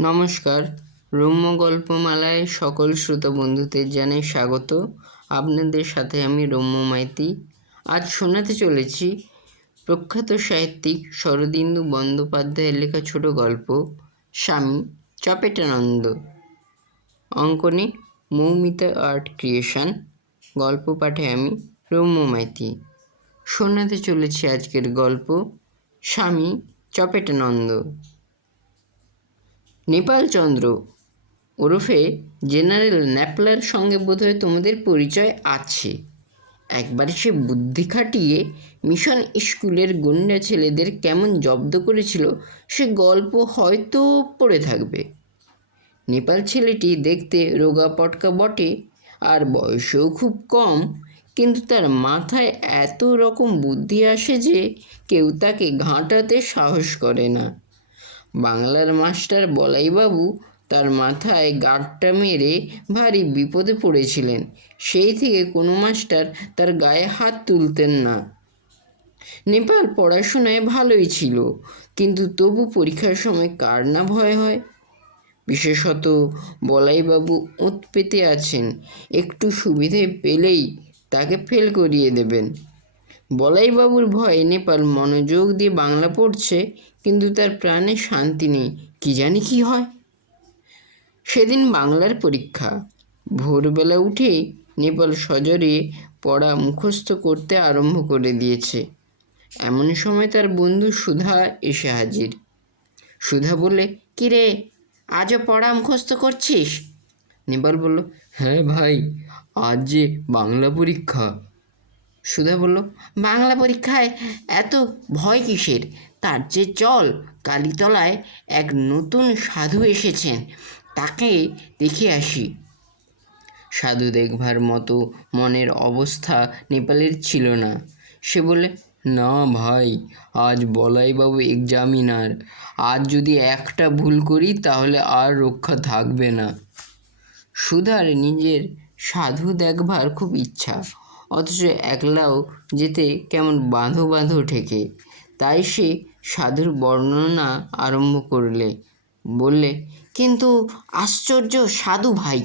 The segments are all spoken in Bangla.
নমস্কার। রম্য গল্পমালায় সকল শ্রোতা বন্ধুদের জানাই স্বাগত। আপনাদের সাথে আমি রম্য মাইতি। আজ শোনাতে চলেছি প্রখ্যাত সাহিত্যিক শরদিন্দু বন্দ্যোপাধ্যায়ের লেখা ছোট গল্প, স্বামী চপেটানন্দ। অঙ্কনে মৌমিতা আর্ট ক্রিয়েশন, গল্প পাঠে আমি রম্য মাইতি। শোনাতে চলেছি আজকের গল্প, স্বামী চপেটানন্দ। নেপাল চন্দ্র ওরফে জেনারেল ন্যাপলার সঙ্গে বোধহয় তোমাদের পরিচয় আছে। একবার সে বুদ্ধি খাটিয়ে মিশন স্কুলের গুন্ডা ছেলেদের কেমন জব্দ করেছিল, সে গল্প হয়তো পড়ে থাকবে। নেপাল ছেলেটি দেখতে রোগা পটকা বটে, আর বয়সেও খুব কম, কিন্তু তার মাথায় এত রকম বুদ্ধি আসে যে কেউ তাকে ঘাঁটাতে সাহস করে না। বাংলার মাস্টার বলাইবাবু তার মাথায় গাঁটটা মেরে ভারী বিপদে পড়েছিলেন। সেই থেকে কোনো মাস্টার তার গায়ে হাত তুলতেন না। নেপাল পড়াশোনায় ভালোই ছিল, কিন্তু তবু পরীক্ষার সময় কার না ভয় হয়? বিশেষত বলাইবাবু ওঁত পেতে আছেন, একটু সুবিধে পেলেই তাকে ফেল করিয়ে দেবেন। বলাইবাবুর ভয়ে নেপাল মনোযোগ দিয়ে বাংলা পড়ছে, কিন্তু তার প্রাণে শান্তি নেই। কি জানি কি হয়? সেদিন বাংলার পরীক্ষা। ভোরবেলা উঠে নেপাল সজরে পড়া মুখস্থ করতে আরম্ভ করে দিয়েছে। এমন সময় তার বন্ধু সুধা এসে হাজির। সুধা বলে কিরে আজও পড়া মুখস্থ করছিস? নেপাল বলল হ্যাঁ ভাই, আজ যে বাংলা পরীক্ষা সুধা বলল, বাংলা পরীক্ষায় এত ভয় কিসের? তার যে চল, কালীতলায় এক নতুন সাধু এসেছেন। তাকে দেখে আসি। সাধু দেখবার মতো মনের অবস্থা নেপালের ছিল না। সে বলে না ভাই, আজ বলাইবাবু এক্সামিনার আজ যদি একটা ভুল করি, তাহলে আর রক্ষা থাকবে না। সুধার নিজের সাধু দেখবার খুব ইচ্ছা। অথচ একলাও যেতে কেমন বাঁধো বাঁধো ঠেকে। তাই সে সাধুর বর্ণনা আরম্ভ করলে। বললে, কিন্তু আশ্চর্য সাধু ভাই,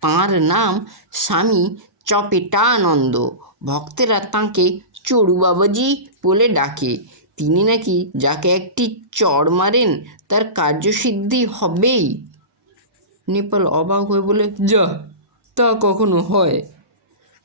তাঁর নাম স্বামী চপেটানন্দ। ভক্তেরা তাঁকে চড়ু বাবাজি বলে ডাকে। তিনি নাকি যাকে একটি চড় মারেন, তার কার্যসিদ্ধি হবেই। নেপাল অবাক হয়ে বলে, যা, তা কখনো হয়।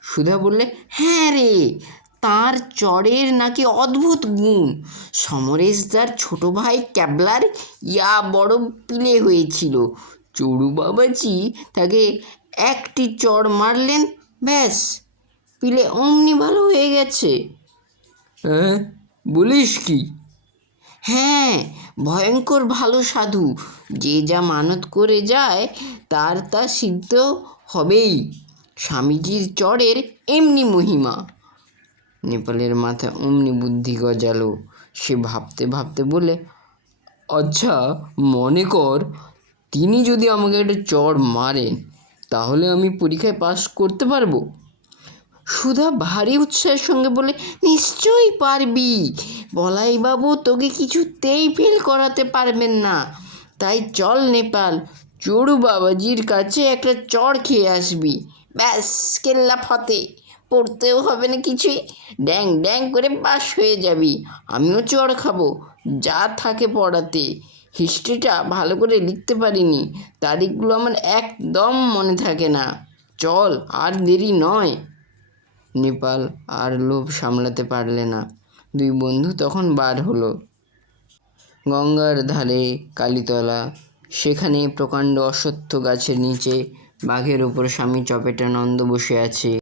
সুধা বললে হ্যাঁ রে, তার চরের নাকি অদ্ভুত গুণ। সমরেশদার ছোট ভাই ক্যাবলার, ইয়া বড় পিলে হয়েছিল। চড়ু বাবাজি তাকে একটি চড় মারলেন, ব্যাস, পিলে অমনি ভালো হয়ে গেছে। হ্যাঁ বলিস কি? হ্যাঁ ভয়ঙ্কর ভালো সাধু। যে যা মানত করে যায়, তার তা সিদ্ধ হবেই। স্বামীজির চরের এমনি মহিমা। নেপালের মাথায় অমনি বুদ্ধি গজালো। সে ভাবতে ভাবতে বলে আচ্ছা মনে কর, তিনি যদি আমাকে একটা চড় মারেন, তাহলে আমি পরীক্ষায় পাস করতে পারব? সুধা ভারী উৎসাহের সঙ্গে বলে, নিশ্চয়ই পারবি। বলাই বাবু তোকে কিছুতেই ফেল করাতে পারবেন না। তাই চল নেপাল, চড়ু বাবাজির কাছে একটা চড় খেয়ে আসবি। ব্যাস, কেল্লা ফতে। পড়তেও হবে না কিছুই। ড্যাং ড্যাং করে পাস হয়ে যাবি। আমিও চড় খাব, যা থাকে পড়াতে। হিস্ট্রিটা ভালো করে লিখতে পারিনি। তারিখগুলো আমার একদম মনে থাকে না। চল, আর দেরি নয়। নেপাল আর লোভ সামলাতে পারলে না। দুই বন্ধু তখন বার হলো। গঙ্গার ধারে কালীতলা, সেখানে প্রকাণ্ড অশ্বত্থ গাছের নিচে বাঘের ওপর স্বামী চপেটানন্দ বসে আছে।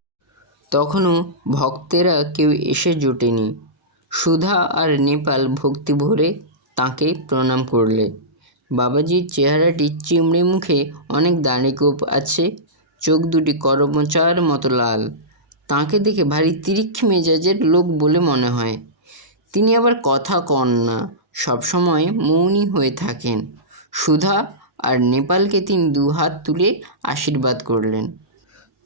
তখনও ভক্তেরা কেউ এসে জোটেনি। সুধা আর নেপাল ভক্তি ভরে তাঁকে প্রণাম করলে। বাবাজির চেহারাটি চিমড়ে মুখে অনেক দাড়িকোপ আছে, চোখ দুটি করমচার মতো লাল। তাঁকে দেখে ভারী তিরিক্ষ মেজাজের লোক বলে মনে হয়। তিনি আবার কথা কন না, সবসময় মৌনী হয়ে থাকেন। সুধা আর নেপালকে তিনি দু হাত তুলে আশীর্বাদ করলেন।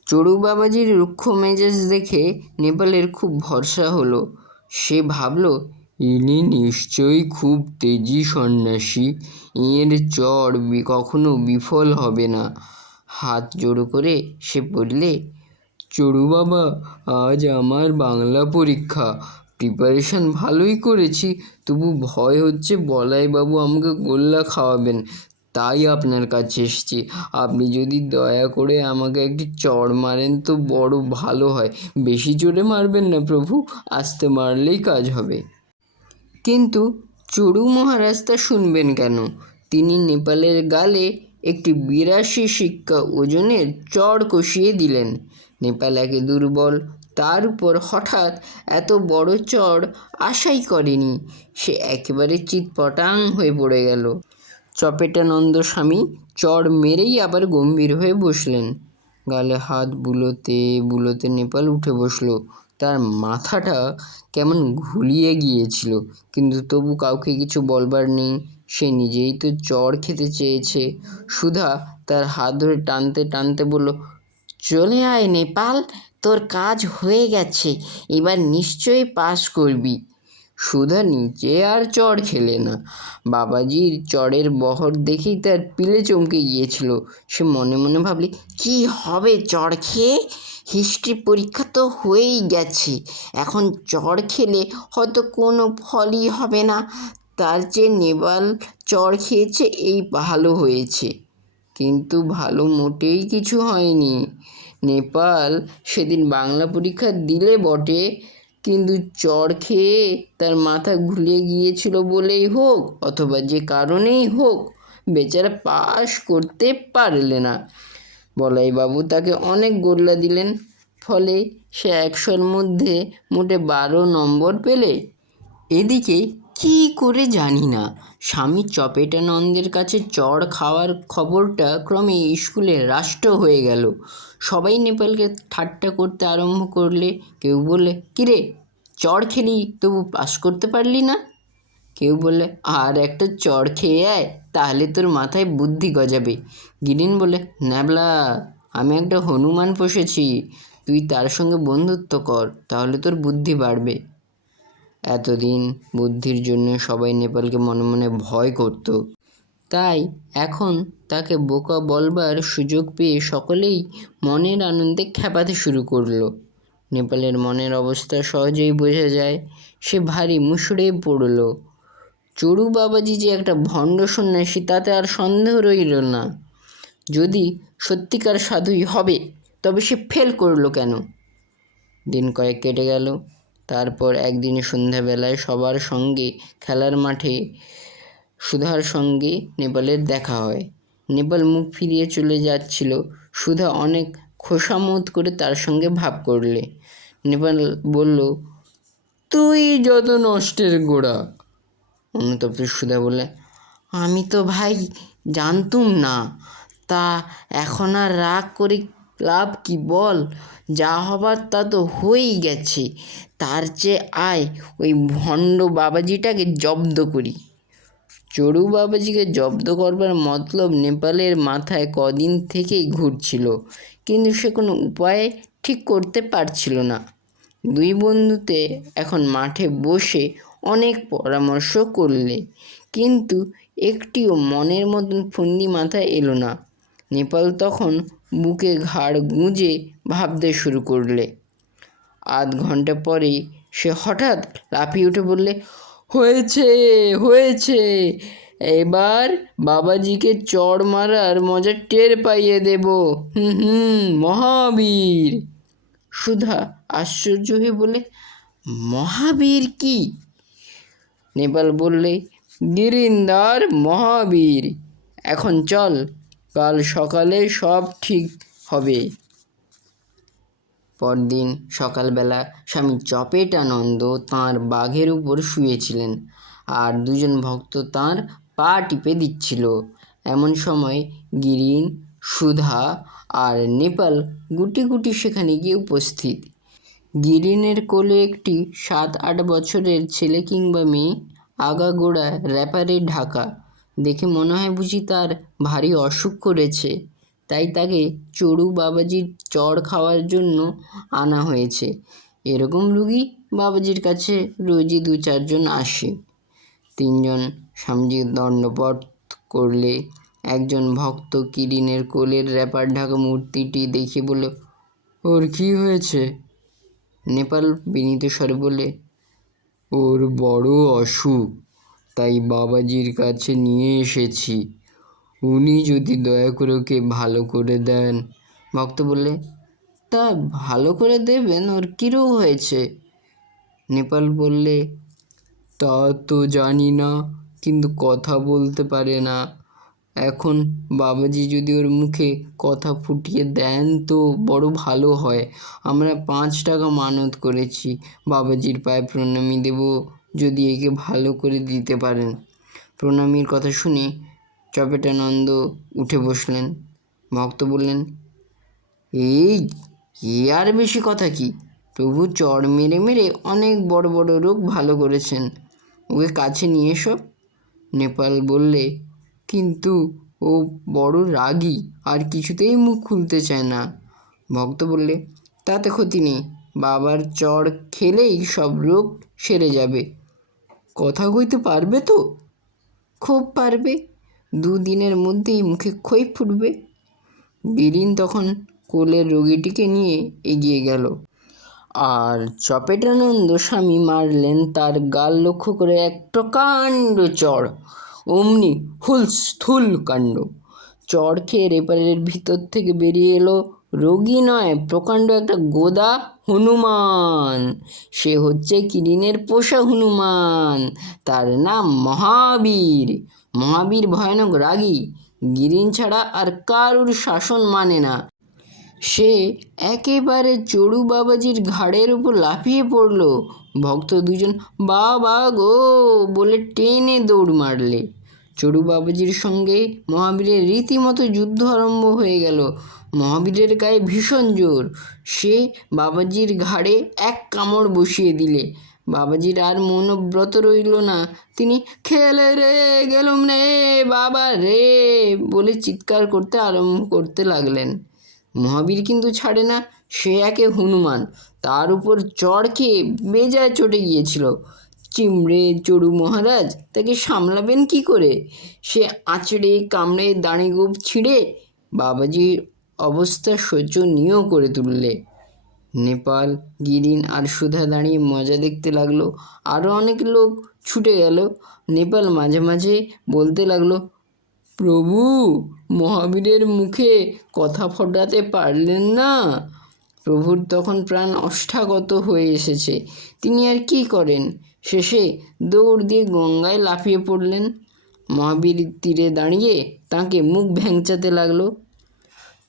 চড়ু বাবাজির রুক্ষ মেজাজ দেখে নেপালের খুব ভরসা হলো। সে ভাবল, ইনি নিশ্চয়ই খুব তেজি সন্ন্যাসী। এর চর কখনো বিফল হবে না। হাত জোড়ো করে সে বললে, চড়ু বাবা, আজ আমার বাংলা পরীক্ষা। প্রিপারেশন ভালোই করেছি। তবু ভয় হচ্ছে, বলাই বাবু আমাকে গোল্লা খাওয়াবেন। তাই আপনার কাছে এসেছি। আপনি যদি দয়া করে আমাকে একটি চড় মারেন তো বড় ভালো হয়। বেশি জোরে মারবেন না প্রভু, আস্তে মারলেই কাজ হবে। কিন্তু চড়ু মহারাজ তা শুনবেন কেন? তিনি নেপালের গালে একটি বিরাশি শিক্ষা ওজনের চড় কষিয়ে দিলেন। নেপাল একে দুর্বল, তার উপর হঠাৎ এত বড় চড় আশাই করেনি। সে একেবারে চিৎপটাং হয়ে পড়ে গেল। চপেটানন্দ স্বামী চড় মেরেই আবার গম্ভীর হয়ে বসলেন। গালে হাত বুলোতে বুলোতে নেপাল উঠে বসল। তার মাথাটা কেমন ঘুলিয়ে গিয়েছিল, কিন্তু তবু কাউকে কিছু বলবার নেই। সে নিজেই তো চড় খেতে চেয়েছে। সুধা তার হাত ধরে টানতে টানতে বলল, চলে আয় নেপাল, তোর কাজ হয়ে গেছে, এবার নিশ্চয়ই পাস করবি। সুধা নিচে আর চড় খেলে না। বাবাজির চড়ের বহর দেখেই তার পিলে চমকে গিয়েছিল। সে মনে মনে ভাবলে, কি হবে চড় খেয়ে? হিস্ট্রি পরীক্ষা তো হয়েই গেছে। এখন চড় খেলে হয়তো কোনো ফলই হবে না। তার চেয়ে নেবাল চড় খেয়েছে, এই ভালো হয়েছে। কিন্তু ভালো মোটেই কিছু হয়নি। নেপাল সেদিন বাংলা পরীক্ষা দিলে বটে। কিন্তু চড় খেয়ে তার মাথা ঘুলিয়ে গিয়েছিল বলেই হোক অথবা যে কারণেই হোক, বেচারা পাশ করতে পারলে না। বলাইবাবু তাকে অনেক গোল্লা দিলেন, ফলে সে একশোর মধ্যে মোটে বারো নম্বর পেলে। এদিকে কি করে জানি না। স্বামী চপেটানন্দের কাছে চড় খাওয়ার খবরটা ক্রমে স্কুলে রাষ্ট্র হয়ে গেল। সবাই নেপালকে ঠাট্টা করতে আরম্ভ করলে কেউ বললে, কিরে, চড় খেলি, তবু পাস করতে পারলি না? কেউ বললে, আর একটা চড় খেয়ে আয়, তাহলে তোর মাথায় বুদ্ধি গজাবে। গিরিন বলে, ন্যাবলা, আমি একটা হনুমান পুষেছি, তুই তার সঙ্গে বন্ধুত্ব কর, তাহলে তোর বুদ্ধি বাড়বে। এতদিন বুদ্ধির জন্য সবাই নেপালকে মনে মনে ভয় করত। তাই এখন তাকে বোকা বলবার সুযোগ পেয়ে সকলেই মনের আনন্দে খেপাতে শুরু করল। নেপালের মনের অবস্থা সহজেই বোঝা যায়, সে ভারী মুষড়ে পড়ল। চড়ু বাবাজি যে একটা ভণ্ড সন্ন্যাসী, তাতে আর সন্দেহ রইল না। যদি সত্যিকার সাধুই হবে, তবে সে ফেল করল কেন? দিন কয়েক কেটে গেল তারপর একদিন সন্ধ্যাবেলায় সবার সঙ্গে খেলার মাঠে সুধার সঙ্গে নেপালের দেখা হয়। নেপাল মুখ ফিরিয়ে চলে যাচ্ছিল। সুধা অনেক খোসামত করে তার সঙ্গে ভাব করলে। নেপাল বলল, তুই যত নষ্টের গোড়া। অনুতপ্ত সুধা বলে আমি তো ভাই জানতুম না। তা এখন আর রাগ করে লাভ কি বল? যা হবার তা তো হয়েই গেছে। তার চেয়ে আয়, ওই ভণ্ড বাবাজিটাকে জব্দ করি। চড়ু বাবাজিকে জব্দ করবার মতলব নেপালের মাথায় কদিন থেকেই ঘুরছিল, কিন্তু সে কোনো উপায় ঠিক করতে পারছিল না। দুই বন্ধুতে এখন মাঠে বসে অনেক পরামর্শ করলে, কিন্তু একটিও মনের মতন ফন্দি মাথায় এলো না। নেপাল তখন বুকে ঘাড় গুঁজে ভাবতে শুরু করলে। আধ ঘণ্টা পরেই সে হঠাৎ লাফিয়ে উঠে বললে, হয়েছে হয়েছে। এবার বাবাজিকে চড় মারার মজা টের পাইয়ে দেব। হুম হুম, মহাবীর। সুধা আশ্চর্য হয়ে বলে মহাবীর কি? নেপাল বললে, গিরিন্দার মহাবীর। এখন চল কাল সকালে সব ঠিক হবে। পরদিন সকালবেলা স্বামী চপেটানন্দ তাঁর বাঘের উপর শুয়েছিলেন আর দুজন ভক্ত তাঁর পা টিপে দিচ্ছিল। এমন সময় গিরিন, সুধা আর নেপাল গুটি গুটি সেখানে গিয়ে উপস্থিত। গিরিনের কোলে একটি সাত আট বছরের ছেলে কিংবা মেয়ে, আগাগোড়া র্যাপারে ঢাকা। দেখে মনে হয় বুঝি তার ভারী অসুখ করেছে। তাই তাকে চড়ু বাবাজির চড় খাওয়ার জন্য আনা হয়েছে। এরকম রুগী বাবাজির কাছে রোজই দু চারজন আসে। তিনজন স্বামীজি দণ্ডপট করলে, একজন ভক্ত কিরিনের কোলের র্যাপার ঢাকা মূর্তিটি দেখে বলে, ওর কি হয়েছে? নেপাল বিনীত স্বরে বলে, ওর বড় অসুখ। তাই বাবাজির কাছে নিয়ে এসেছি। উনি যদি দয়া করে ওকে ভালো করে দেন। ভক্ত বললে, তা ভালো করে দেবেন? ওর কী রোগ হয়েছে? নেপাল বললে, তা তো জানি না, কিন্তু কথা বলতে পারে না। এখন বাবাজি যদি ওর মুখে কথা ফুটিয়ে দেন তো বড় ভালো হয়। আমরা পাঁচ টাকা মানত করেছি। বাবাজির পায়ে প্রণামী দেব। যদি একে ভালো করে দিতে পারেন। প্রণামীর কথা শুনে চপেটানন্দ উঠে বসলেন। ভক্ত বললেন, এই, এ আর বেশি কথা কি? প্রভু চড় মেরে মেরে অনেক বড় বড় রোগ ভালো করেছেন। ওকে কাছে নিয়ে এসো। নেপাল বললে, কিন্তু ও বড় রাগী, আর কিছুতেই মুখ খুলতে চায় না। ভক্ত বললে, তাতে ক্ষতি নেই। বাবার চড় খেলেই সব রোগ সেরে যাবে। কথা কইতে পারবে তো? খুব পারবে। দুদিনের মধ্যেই মুখে খই ফুটবে। বিরিন তখন কোলের রোগীটিকে নিয়ে এগিয়ে গেল। আর চপেটানন্দ স্বামী মারলেন তার গাল লক্ষ্য করে এক প্রকাণ্ড চড়, অমনি হুলস্থুল কাণ্ড। চড় খেয়ে রেপারের ভিতর থেকে বেরিয়ে এলো রোগী নয়, প্রকাণ্ড একটা গোদা হনুমান। সে হচ্ছে কিরিনের পোষা হনুমান। তার নাম মহাবীর। মহাবীর ভয়ানক রাগী। গিরিন ছাড়া আর কারুর শাসন মানে না। সে একেবারে চড়ু বাবাজির ঘাড়ের উপর লাফিয়ে পড়ল। ভক্ত দুজন, বাবা গো! বলে টেনে দৌড় মারলে। চড়ু বাবাজির সঙ্গে মহাবীরের রীতিমতো যুদ্ধ আরম্ভ হয়ে গেল। মহাবীরের গায়ে ভীষণ জোর। সে বাবাজির ঘাড়ে এক কামড় বসিয়ে দিলে। বাবাজির আর মনোব্রত রইল না। তিনি, খেলে রে, গেলুম রে, বাবা রে, বলে চিৎকার করতে আরম্ভ করতে লাগলেন। মহাবীর কিন্তু ছাড়ে না। সে একে হনুমান। তার উপর চড় খেয়ে বেজায় চটে গিয়েছিল। চিমড়ে, চড়ু মহারাজ, তাকে সামলাবেন কি করে? সে আঁচড়ে, কামড়ে দাঁড়িগোপ ছিঁড়ে বাবাজির অবস্থা শোচনীয় করে তুললে। নেপাল, গিরিন আর সুধা দাঁড়িয়ে মজা দেখতে লাগল। আরও অনেক লোক ছুটে গেল। নেপাল মাঝে মাঝে বলতে লাগল, প্রভু, মহাবীরের মুখে কথা ফোটাতে পারলেন না? প্রভুর তখন প্রাণ অষ্টাগত হয়ে এসেছে। তিনি আর কি করেন? শেষে দৌড় দিয়ে গঙ্গায় লাফিয়ে পড়লেন। মহাবীর তীরে দাঁড়িয়ে তাকে মুখ ভ্যাংচাতে লাগল।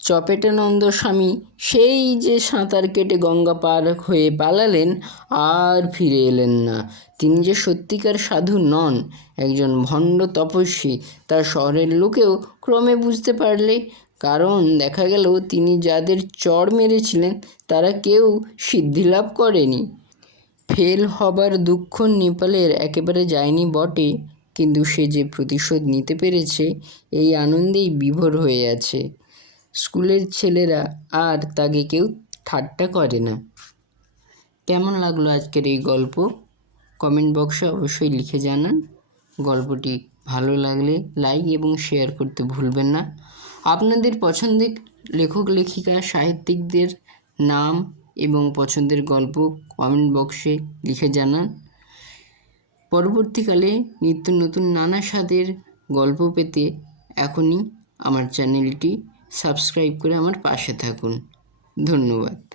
চপেটানন্দ স্বামী সেই যে সাঁতার কেটে গঙ্গা পার হয়ে পালালেন, আর ফিরে এলেন না। তিনি যে সত্যিকার সাধু নন, একজন ভণ্ড তপস্বী, তার শহরের লোকেও ক্রমে বুঝতে পারলে। কারণ দেখা গেল, তিনি যাদের চড় মেরেছিলেন, তারা কেউ সিদ্ধিলাভ করেনি। ফেল হবার দুঃখ নেপালের একেবারে যায়নি বটে, কিন্তু সে যে প্রতিশোধ নিতে পেরেছে, এই আনন্দেই বিভোর হয়ে আছে। স্কুলের ছেলেরা আর তাকে কেউ ঠাট্টা করে না। কেমন লাগল আজকের এই গল্প? কমেন্ট বক্সে অবশ্যই লিখে জানান। গল্পটি ভালো লাগলে লাইক এবং শেয়ার করতে ভুলবেন না। আপনাদের পছন্দের লেখক, লেখিকা, সাহিত্যিকদের নাম এবং পছন্দের গল্প কমেন্ট বক্সে লিখে জানান। পরবর্তীকালে নিত্য নতুন নানা স্বাদের গল্প পেতে এখনই আমার চ্যানেলটি সাবস্ক্রাইব করে আমার পাশে থাকুন। ধন্যবাদ।